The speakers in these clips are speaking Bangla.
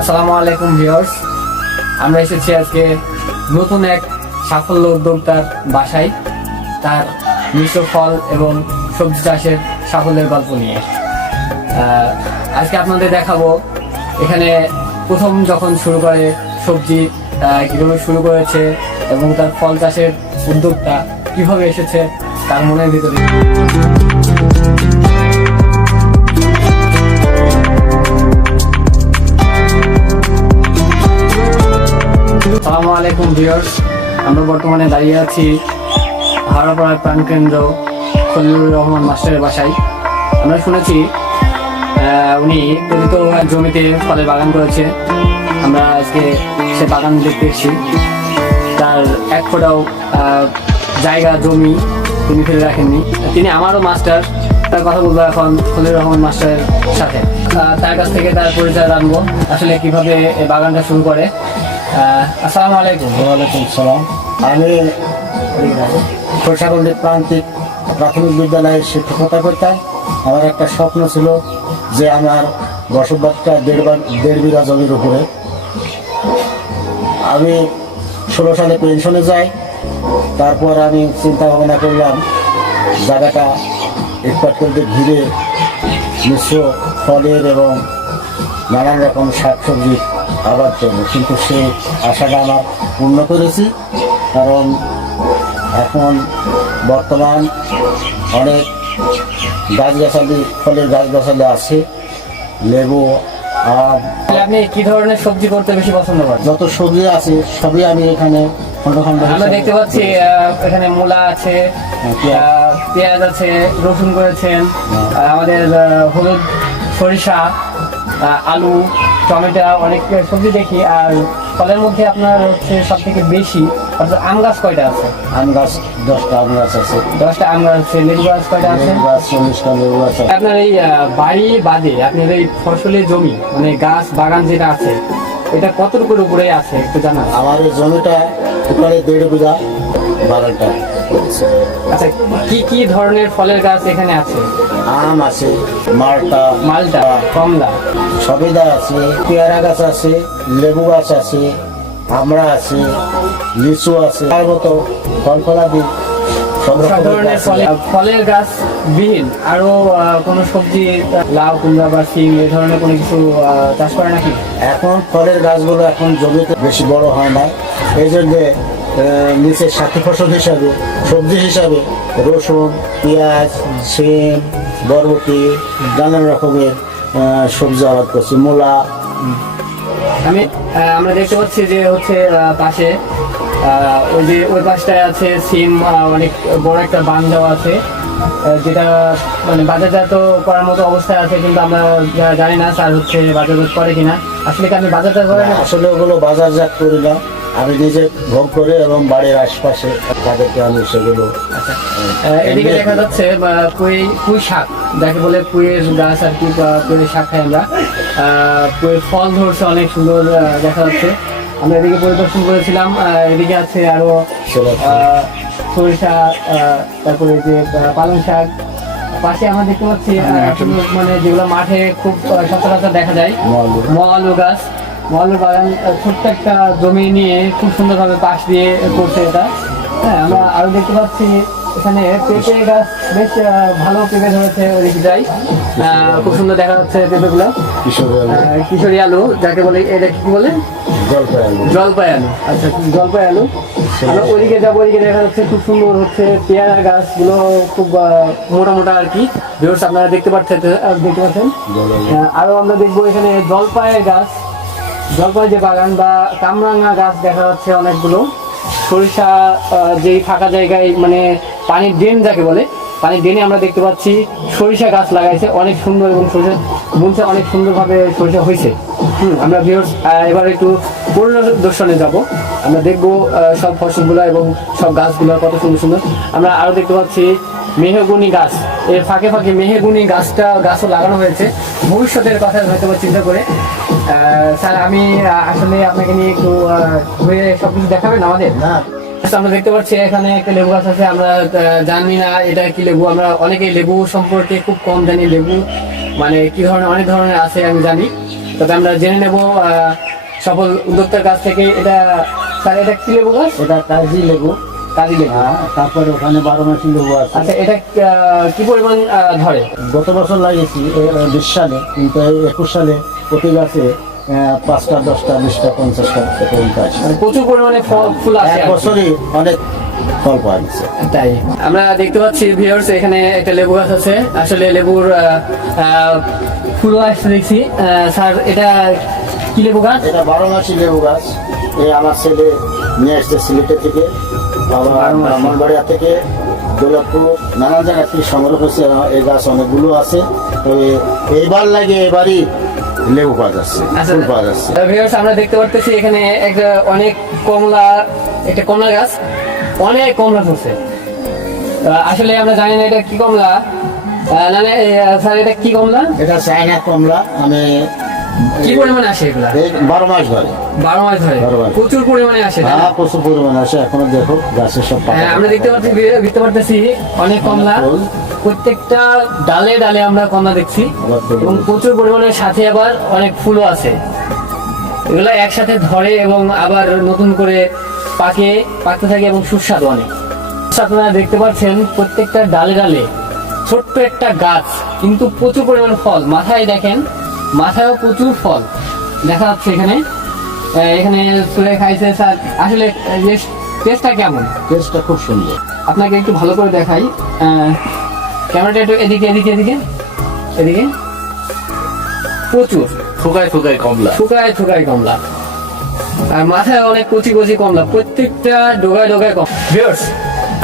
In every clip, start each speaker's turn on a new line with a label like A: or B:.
A: আসসালামু আলাইকুম ভিউয়ার্স। আমরা এসেছি আজকে নতুন এক সাফল্য উদ্যোক্তার বাসায়। তার মিশ্র ফল এবং সবজি চাষের সাফল্যের গল্প নিয়ে। আজকে আপনাদের দেখাবো, এখানে প্রথম যখন শুরু করে সবজি কীভাবে শুরু করেছে এবং তার ফল চাষের উদ্যোগটা কীভাবে এসেছে, তার মনের ভিতরে। আসসালামু আলাইকুম ভিউয়ার্স আমরা বর্তমানে দাঁড়িয়ে আছি হাওড়াপাড়ার প্রাণকেন্দ্র খলিলুর রহমান মাস্টারের বাসায়। আমরা শুনেছি উনি এক জমিতে ফলের বাগান করেছে। আমরা আজকে সে বাগান দেখতে এসেছি তার এক ফোটাও জায়গা, জমি তিনি ফেলে রাখেননি। তিনি আমারও মাস্টার। তার কথা বলব এখন খলিল রহমান মাস্টারের সাথে। তার কাছ থেকে তার পরিচয় জানব। আসলে কীভাবে এই বাগানটা শুরু করে? আসসালামু আলাইকুম।
B: ওয়ালাইকুম সালাম আমি সরষাগঞ্জের প্রান্তিক প্রাথমিক বিদ্যালয়ে শিক্ষকতা করতাম আমার একটা স্বপ্ন ছিল যে আমার বসবাসটা দেড় দেড় বিঘা জমির উপরে। আমি ষোলো সালে পেনশনে যাই তারপর আমি চিন্তা ভাবনা করলাম জায়গাটা একপাট করতে ঘিরে মিশ্র ফলের এবং নানান রকম শাকসবজি আবাদ করব কিন্তু সেই আশাটা আমার পূর্ণ করেছি। কারণ এখন বর্তমান অনেক গাছগাছালি ফলের গাছগাছালি আছে। লেবু
A: আর আপনি কি ধরনের সবজি করতে বেশি পছন্দ করেন?
B: যত সবজি আছে সবই আমি এখানে খন্ড খন্ড
A: আমরা দেখতে পাচ্ছি এখানে মূলা আছে
B: হ্যাঁ, পেঁয়াজ।
A: আছে রসুন করেছেন আমাদের হলুদ সরিষা আলু টমেটো অনেক সবজি দেখি আর ফলের মধ্যে আপনার হচ্ছে সব থেকে বেশি অর্থাৎ আম গাছ কয়টা আছে?
B: আম গাছ দশটা আম গাছ আছে।
A: দশটা আম গাছ আছে লেবু গাছ কয়টা আছে?
B: গাছ চল্লিশটা লেবু গাছ আছে।
A: আপনার এই বাড়ি বাদে আপনার এই ফসলের জমি মানে গাছ বাগান যেটা আছে এটা কতটুকুর উপরে আছে একটু জানা
B: আমার এই জমিটা উপরে দেড় বিঘা। করেছে।
A: আচ্ছা কি কি ধরনের ফলের গাছ এখানে আছে?
B: আম আছে মালটা
A: মালটা কমলা।
B: সবেদা আছে পেয়ারা গাছ আছে লেবু গাছ আছে আমরা আছে লিচু আছে তার মতো ফল ফলাদি।
A: ফলের গাছ বিহীন। আরও কোনো সবজি লাউ কুমড়া বা সিম এই ধরনের কোনো কিছু চাষ করে নাকি?
B: এখন ফলের গাছগুলো এখন জমিতে বেশি বড় হয় না এই জন্য নিচের সাথী ফসল হিসাবে সবজি হিসাবে রসুন পেঁয়াজ সিম বরবটি নানান রকমের সবজি আবাদ করছি মূলা।
A: আমি আমরা দেখতে পাচ্ছি যে হচ্ছে পাশে ওই যে ওই পাশটায় আছে সিম অনেক বড় একটা বান দেওয়া আছে। যেটা মানে বাজারজাত করার মতো অবস্থায় আছে কিন্তু আমরা যা- জানি না স্যার হচ্ছে বাজারজাত করে কিনা। আসলে কি আপনি বাজারজাত করেন?
B: আসলে ওগুলো বাজারজাত করি না। আমি নিজে ভোগ করে এবং বাড়ির আশপাশে তাদেরকে আমি সেগুলো
A: এদিকে দেখা যাচ্ছে পুঁই পুঁই শাক যাকে বলে পুঁইয়ের গাছ আর কি বা শাক খাই আমরা। আহ, ফল ধরছে অনেক সুন্দর দেখা যাচ্ছে। আমরা এদিকে পরিদর্শন করেছিলাম আহ, এদিকে আছে আরও সরিষা আহ, তারপরে যে পালং শাক। পাশে আমরা দেখতে পাচ্ছি আহ, মানে যেগুলো মাঠে খুব আহ, সচরাচর দেখা যায়।
B: মআলু
A: গাছ। মআলু বাগান ছোট্ট একটা জমি নিয়ে খুব সুন্দরভাবে পাশ দিয়ে করছে এটা। হ্যাঁ আমরা আরও দেখতে পাচ্ছি এখানে পেঁপে গাছ বেশ ভালো পেঁপে ধরেছে ওদিকে যাই। খুব সুন্দর দেখা যাচ্ছে পেঁপেগুলো।
B: কিশোর আলু,
A: কিশোরী আলু যাকে বলে এটা কি বলে?
B: জলপাই আলু।
A: আচ্ছা জলপাই আলু। আমরা ওইদিকে যাব ওইদিকে দেখা যাচ্ছে খুব সুন্দর হচ্ছে পেয়ারা গাছগুলো খুব মোটা মোটা আর কি। ভিউর্স আপনারা দেখতে পাচ্ছেন দেখতে পাচ্ছেন।
B: জল আলু।
A: আহ, আরও আমরা দেখব এখানে জলপাইয়ের গাছ। জলপাই যে বাগান বা কামরাঙা গাছ দেখা যাচ্ছে অনেকগুলো। সরিষা যেই ফাঁকা জায়গায় মানে পানির ড্রেন যাকে বলে, পানির ড্রেনে আমরা দেখতে পাচ্ছি সরিষা গাছ লাগাইছে। অনেক সুন্দর এবং সরিষা বুনছে, অনেক সুন্দরভাবে সরিষা হয়েছে হুম, আমরা ভিউর্স এবার একটু পরিদর্শনে যাব। আমরা দেখব সব ফসলগুলো এবং সব গাছগুলো কত সুন্দর সুন্দর। আমরা আরও দেখতে পাচ্ছি মেহগুনি গাছ। এর ফাঁকে ফাঁকে মেহগুনি গাছটা, গাছও লাগানো হয়েছে। ভবিষ্যতের কথা হয়তো চিন্তা করে স্যার আমি আসলে আপনাকে নিয়ে একটু ঘুরে সবকিছু দেখাবেন আমাদের?
B: না।
A: আমরা দেখতে পাচ্ছি এখানে একটা লেবু গাছ আছে আমরা জানি না এটা কি লেবু আমরা অনেকে লেবু সম্পর্কে খুব কম জানি লেবু মানে কি ধরনের অনেক ধরনের আছে আমি জানি। তবে আমরা জেনে নেব সফল উদ্যোক্তার কাছ থেকে এটা স্যার এটা কি লেবু গাছ?
B: এটা কাজি লেবু।
A: কাজী লেবু।
B: হ্যাঁ, তারপরে ওখানে বারো মাসি লেবু আছে।
A: আচ্ছা এটা কি পরিমাণ ধরে?
B: গত বছর লাগিয়েছি বিশ সালে কিন্তু একুশ সালে প্রতি গাছে পাঁচটা দশটা বিশটা পঞ্চাশটা পর্যন্ত আছে
A: মানে প্রচুর পরিমাণে ফল ফুল আছে
B: এক বছরই অনেক ফল পাওয়া গেছে।
A: তাই। আমরা দেখতে পাচ্ছি ভিউয়ার্স এখানে একটা লেবু গাছ আছে। আসলে লেবুর ফুলও আসছে দেখছি। স্যার এটা কি লেবু গাছ?
B: এটা বারো মাসি লেবু গাছ। এই আমার ছেলে নিয়ে আসছে সিলেটে থেকে।
A: বারোমাসি।
B: ব্রাহ্মণবাড়িয়া থেকে। দৌলতপুর নানা জায়গা থেকে সংগ্রহ করছে। এই গাছ অনেকগুলো আছে। তবে এইবার লাগে এবারই লেবু পাওয়া যাচ্ছে ফুল পাওয়া যাচ্ছে
A: ভিউয়ার্স আমরা দেখতে পারতেছি এখানে একটা অনেক কমলা একটা কমলা গাছ অনেক কমলা ধরছে। আসলে আমরা জানি না এটা কি কমলা। না না, স্যার এটা কি কমলা?
B: এটা চায়না কমলা মানে
A: কি পরিমাণে আসে এগুলা?
B: বারো মাস ধরে।
A: বারো মাস ধরে। প্রচুর পরিমাণে আসে?
B: হ্যাঁ প্রচুর পরিমাণে আসে এখনও দেখো গাছের সব
A: হ্যাঁ, আমরা দেখতে পাচ্ছি দেখতে পারতেছি অনেক কমলা। প্রত্যেকটা ডালে ডালে আমরা কমলা দেখছি এবং প্রচুর পরিমাণে সাথে আবার অনেক ফুলও আছে। এগুলো একসাথে ধরে এবং আবার নতুন করে পাকে পাকতে থাকে এবং সুস্বাদু অনেক। আপনারা দেখতে পাচ্ছেন প্রত্যেকটা ডালে ডালে ছোট্ট একটা গাছ কিন্তু প্রচুর পরিমাণ ফল। মাথায় দেখেন মাথায়ও প্রচুর ফল। দেখা যাচ্ছে এখানে। এখানে চুলে খাইছে স্যার। আসলে টেস্টটা কেমন?
B: টেস্টটা খুব সুন্দর।
A: আপনাকে একটু ভালো করে দেখাই। আহ, ক্যামেরাটা একটু এদিকে এদিকে এদিকে এদিকে। প্রচুর।
C: থোকায় থোকায় কমলা।
A: ঠুকায় ঠুকায় কমলা। আর মাথায় অনেক কচি কচি কমলা। প্রত্যেকটা ডোগায় ডোগায় কম। ভিউয়ার্স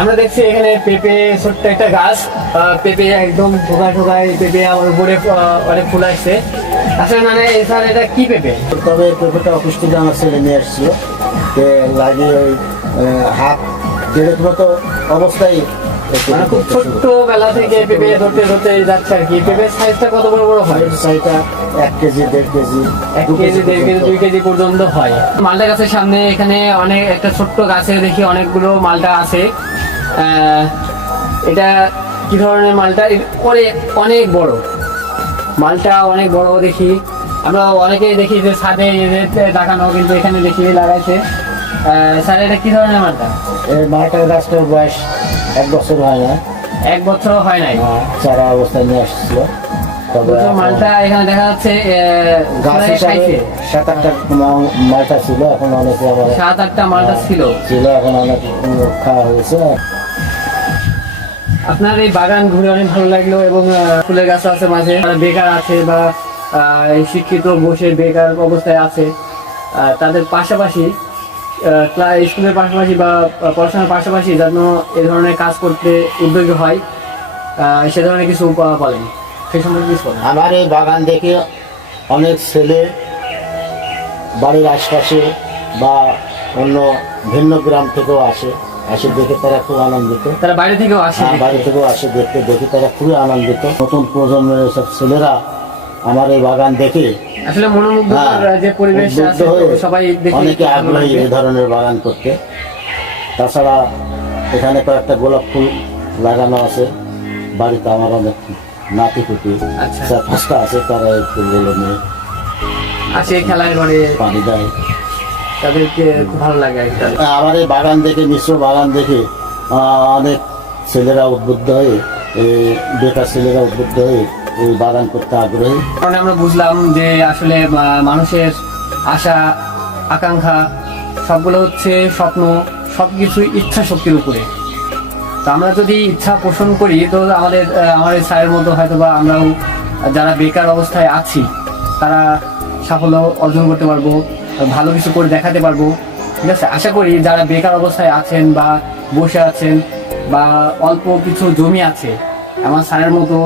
A: আমরা দেখছি এখানে পেঁপে ছোট্ট একটা গাছ। পেঁপে একদম ঠোকায় ঠোকায় পেঁপে আমার উপরে অনেক ফুল আসছে। আসলে মানে স্যার এটা কি পেঁপে?
B: তবে পেঁপেটা অফিস থেকে আমার ছেলে নিয়ে এসেছিল যে লাগিয়ে ওই হাত দেড়েক মতো অবস্থায়
A: মানে খুব ছোট্ট বেলা থেকে পেঁপে ধরতে ধরতে যাচ্ছে আর কি। পেঁপের সাইজটা কত বড় বড় হয়?
B: সাইটা এক কেজি দেড় কেজি
A: এক কেজি দেড় কেজি দুই কেজি পর্যন্ত হয়। মালটা গাছের সামনে এখানে অনেক একটা ছোট্ট গাছে দেখি অনেকগুলো মালটা আছে। এটা কি ধরনের মালটা? পরে অনেক বড়। মালটা অনেক বড় দেখি। আমরা অনেকেই দেখি যে ছাদে দেখানো কিন্তু এখানে দেখি লাগাইছে। স্যার এটা কি ধরনের মালটা?
B: এই মালটার গাছটার বয়স এক বছর হয় না।
A: এক বছর হয় নাই?
B: আহ, চারা অবস্থায় নিয়ে আসছিল।
A: মালটা এখানে দেখা যাচ্ছে।
B: সাত আটটা মালটা ছিল এখন অনেকে আবার
A: সাত আটটা মালটা ছিল।
B: ছিল এখন অনেক খাওয়া হয়েছে।
A: আপনার এই বাগান ঘুরে অনেক ভালো লাগল এবং ফুলের গাছ আছে মাঝে। বেকার আছে বা শিক্ষিত বসে বেকার অবস্থায় আছে। তাদের পাশাপাশি স্কুলের পাশাপাশি বা পড়াশোনার পাশাপাশি যেন এ ধরনের কাজ করতে উদ্যোগী হয় সে ধরনের কিছু বলেন। সেই সম্পর্কে কিছু বলেন।
B: আমার এই বাগান দেখে অনেক ছেলে বাড়ির আশপাশে বা অন্য ভিন্ন গ্রাম থেকেও আসে আসে দেখে তারা খুব আনন্দিত।
A: তারা বাইরে থেকেও আসে
B: হ্যাঁ, বাড়ি থেকেও আসে দেখতে দেখে তারা খুবই আনন্দিত। নতুন প্রজন্মের সব ছেলেরা আমার এই বাগান দেখে
A: আসলে
B: হ্যাঁ,
A: যে পরিবেশ
B: হয়ে
A: সবাই
B: অনেকে আগ্রহী এই ধরনের বাগান করতে। তাছাড়া এখানে কয়েকটা গোলাপ ফুল লাগানো আছে। বাড়িতে আমার অনেক নাতি পুতি
A: আচ্ছা।
B: চার পাঁচটা আছে তারা এই ফুলগুলো নিয়ে
A: আসে খেলায় ঘরে।
B: পানি দেয়।
A: তাদেরকে খুব ভালো লাগে তাদের।
B: আমার এই বাগান দেখে মিশ্র বাগান দেখে অনেক ছেলেরা উদ্বুদ্ধ হয়ে বেকার ছেলেরা উদ্বুদ্ধ হয়ে এই বাগান করতে আগ্রহী।
A: কারণে আমরা বুঝলাম যে আসলে মানুষের আশা, আকাঙ্ক্ষা সবগুলো হচ্ছে স্বপ্ন সব কিছুই ইচ্ছা শক্তির উপরে। তো আমরা যদি ইচ্ছা পোষণ করি, তো আমাদের আমাদের স্যারের মতো হয়তো বা আমরাও যারা বেকার অবস্থায় আছি, তারা সাফল্য অর্জন করতে পারব, ভালো কিছু করে দেখাতে পারব। ঠিক আছে? আশা করি যারা বেকার অবস্থায় আছেন বা বসে আছেন বা অল্প কিছু জমি আছে, আমার স্যারের মতো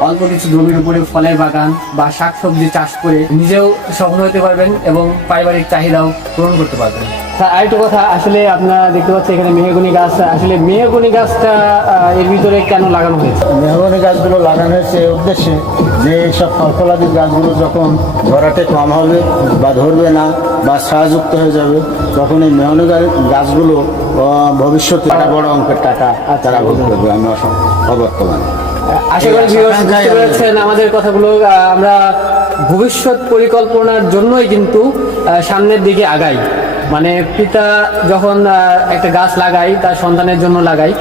A: অল্প কিছু জমির উপরে ফলের বাগান বা শাকসবজি চাষ করে নিজেও সফল হতে পারবেন এবং পারিবারিক চাহিদাও পূরণ করতে পারবেন। স্যার আরেকটু কথা আসলে আপনারা দেখতে পাচ্ছেন এখানে মেহগুনি গাছ। আসলে মেহগুনি গাছটা এর ভিতরে কেন লাগানো হয়েছে?
B: মেহগনি গাছগুলো লাগানো হয়েছে এই উদ্দেশ্যে যে এইসব ফলফলাদি গাছগুলো যখন ধরাতে কম হবে বা ধরবে না বা সাহাযুক্ত হয়ে যাবে তখন এই মেহগনি গা- গাছগুলো ভবিষ্যতে একটা বড় অঙ্কের টাকা তারা ভোগ করবে। আমি অবর্তমানে।
A: আশা করি বুঝতে পেরেছেন আমাদের কথাগুলো। আমরা ভবিষ্যৎ পরিকল্পনার জন্যই কিন্তু সামনের দিকে আগাই। মানে পিতা যখন একটা গাছ লাগাই তার সন্তানের জন্য লাগাই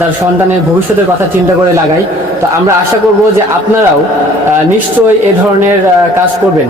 A: তার সন্তানের ভবিষ্যতের কথা চিন্তা করে লাগাই। তো আমরা আশা করব যে আপনারাও নিশ্চয়ই এ ধরনের কাজ করবেন।